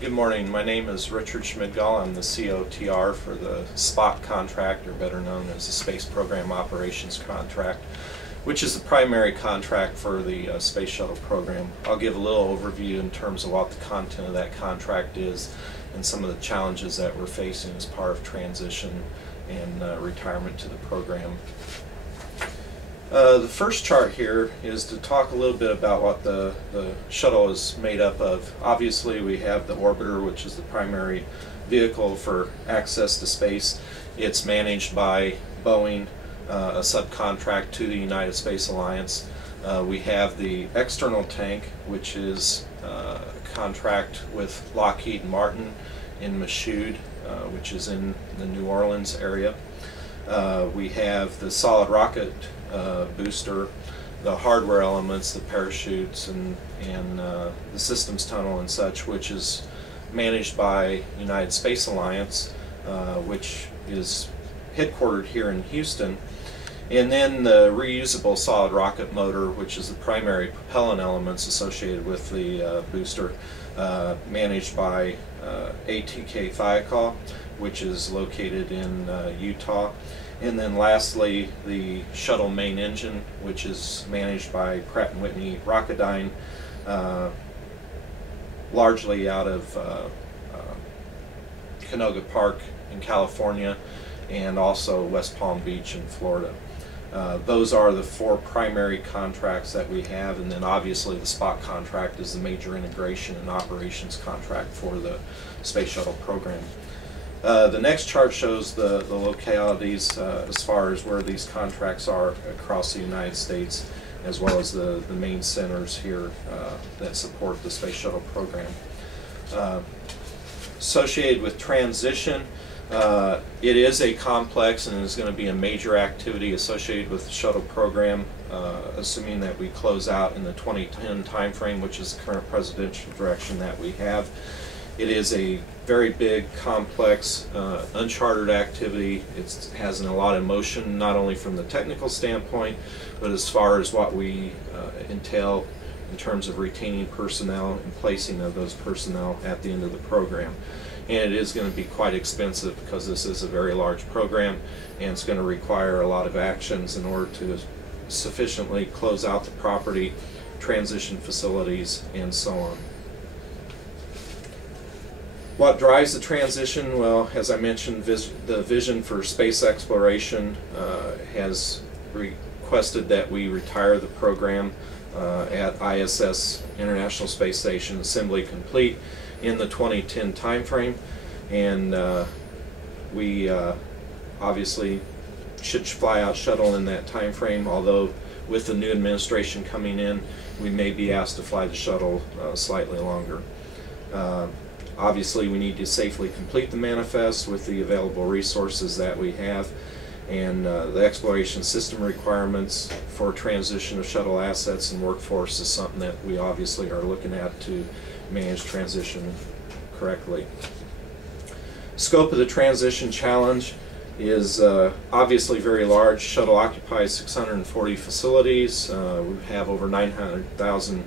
Good morning. My name is Richard Schmidgall. I'm the COTR for the SPOT contract, or better known as the Space Program Operations Contract, which is the primary contract for the Space Shuttle program. I'll give a little overview in terms of what the content of that contract is and some of the challenges that we're facing as part of transition and retirement to the program. The first chart here is to talk a little bit about what the shuttle is made up of. Obviously, we have the orbiter, which is the primary vehicle for access to space. It's managed by Boeing, a subcontract to the United Space Alliance. We have the external tank, which is a contract with Lockheed Martin in Michoud, which is in the New Orleans area. We have the solid rocket booster, the hardware elements, the parachutes, and the systems tunnel and such, which is managed by United Space Alliance, which is headquartered here in Houston. And then the reusable solid rocket motor, which is the primary propellant elements associated with the booster, managed by ATK Thiokol, which is located in Utah. And then lastly, the shuttle main engine, which is managed by Pratt & Whitney Rocketdyne, largely out of Canoga Park in California and also West Palm Beach in Florida. Those are the four primary contracts that we have, and then obviously the SPOT contract is the major integration and operations contract for the Space Shuttle program. The next chart shows the localities as far as where these contracts are across the United States, as well as the main centers here that support the Space Shuttle program. Associated with transition, it is a complex and is going to be a major activity associated with the shuttle program, assuming that we close out in the 2010 timeframe, which is the current presidential direction that we have. It is a very big, complex, uncharted activity. It has a lot of emotion, not only from the technical standpoint, but as far as what we entail in terms of retaining personnel and placing of those personnel at the end of the program. And it is going to be quite expensive because this is a very large program, and it's going to require a lot of actions in order to sufficiently close out the property, transition facilities, and so on. What drives the transition? Well, as I mentioned, the Vision for Space Exploration has requested that we retire the program at ISS, International Space Station, assembly complete in the 2010 timeframe, and we obviously should fly out shuttle in that timeframe, although with the new administration coming in, we may be asked to fly the shuttle slightly longer. Obviously, we need to safely complete the manifest with the available resources that we have, and the exploration system requirements for transition of shuttle assets and workforce is something that we obviously are looking at to manage transition correctly. Scope of the transition challenge is obviously very large. Shuttle occupies 640 facilities. We have over 900,000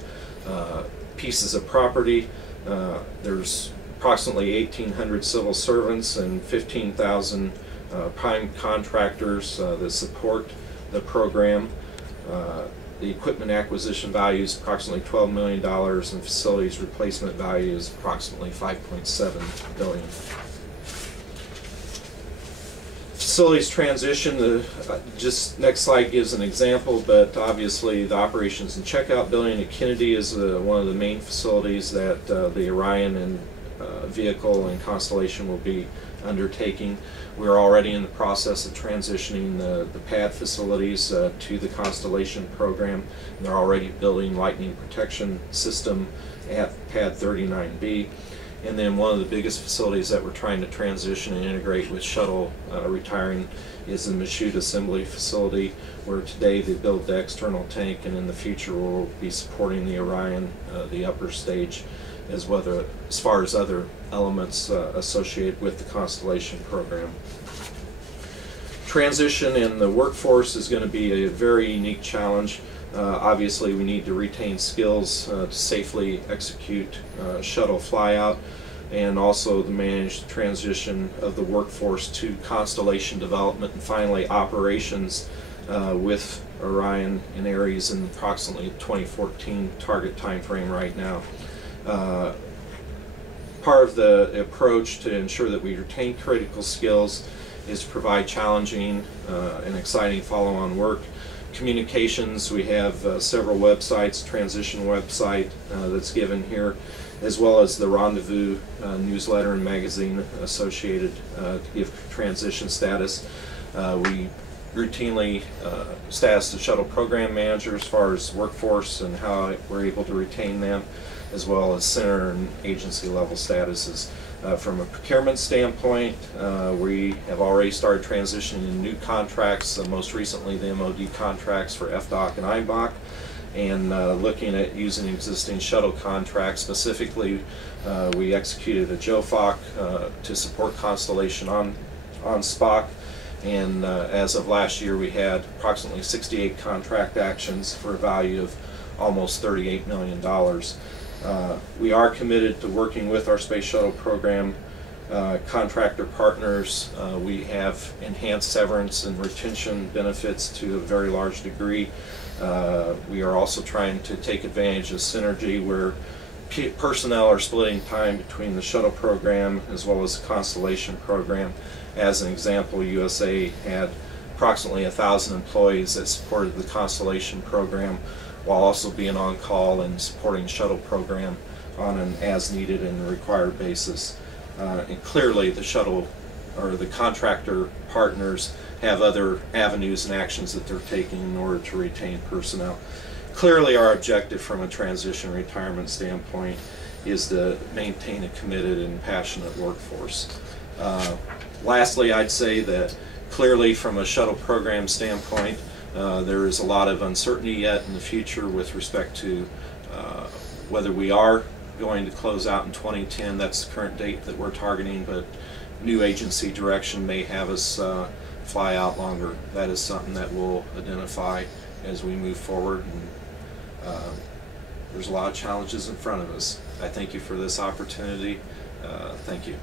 pieces of property. There's approximately 1,800 civil servants and 15,000 prime contractors that support the program. The equipment acquisition value is approximately $12 million, and facilities replacement value is approximately $5.7 billion. Facilities transition, just next slide gives an example, but obviously the operations and checkout building at Kennedy is one of the main facilities that the Orion and vehicle and Constellation will be undertaking. We're already in the process of transitioning the pad facilities to the Constellation program, and they're already building lightning protection system at pad 39B. And then one of the biggest facilities that we're trying to transition and integrate with shuttle retiring is the Michoud assembly facility, where today they build the external tank, and in the future we'll be supporting the Orion, the upper stage, as far as other elements associated with the Constellation program. Transition in the workforce is going to be a very unique challenge. Obviously, we need to retain skills to safely execute shuttle flyout, and also to manage the transition of the workforce to constellation development and finally operations with Orion in Aries in approximately 2014 target timeframe right now. Part of the approach to ensure that we retain critical skills is to provide challenging and exciting follow-on work. Communications, we have several websites, transition website that's given here, as well as the Rendezvous newsletter and magazine associated to give transition status. We routinely status the shuttle program manager as far as workforce and how we're able to retain them, as well as center and agency level statuses. From a procurement standpoint, we have already started transitioning in new contracts, most recently the MOD contracts for FDOC and IBOC, and looking at using existing shuttle contracts. Specifically, we executed a JOFOC to support Constellation on SPOC, and as of last year we had approximately 68 contract actions for a value of almost $38 million. We are committed to working with our Space Shuttle program contractor partners. We have enhanced severance and retention benefits to a very large degree. We are also trying to take advantage of synergy where personnel are splitting time between the shuttle program as well as the Constellation program. As an example, USA had approximately 1,000 employees that supported the Constellation program while also being on call and supporting shuttle program on an as-needed and required basis. And clearly the shuttle or the contractor partners have other avenues and actions that they're taking in order to retain personnel. Clearly our objective from a transition retirement standpoint is to maintain a committed and passionate workforce. Lastly, I'd say that clearly from a shuttle program standpoint, there is a lot of uncertainty yet in the future with respect to whether we are going to close out in 2010. That's the current date that we're targeting, but new agency direction may have us fly out longer. That is something that we'll identify as we move forward, and there's a lot of challenges in front of us. I thank you for this opportunity. Thank you.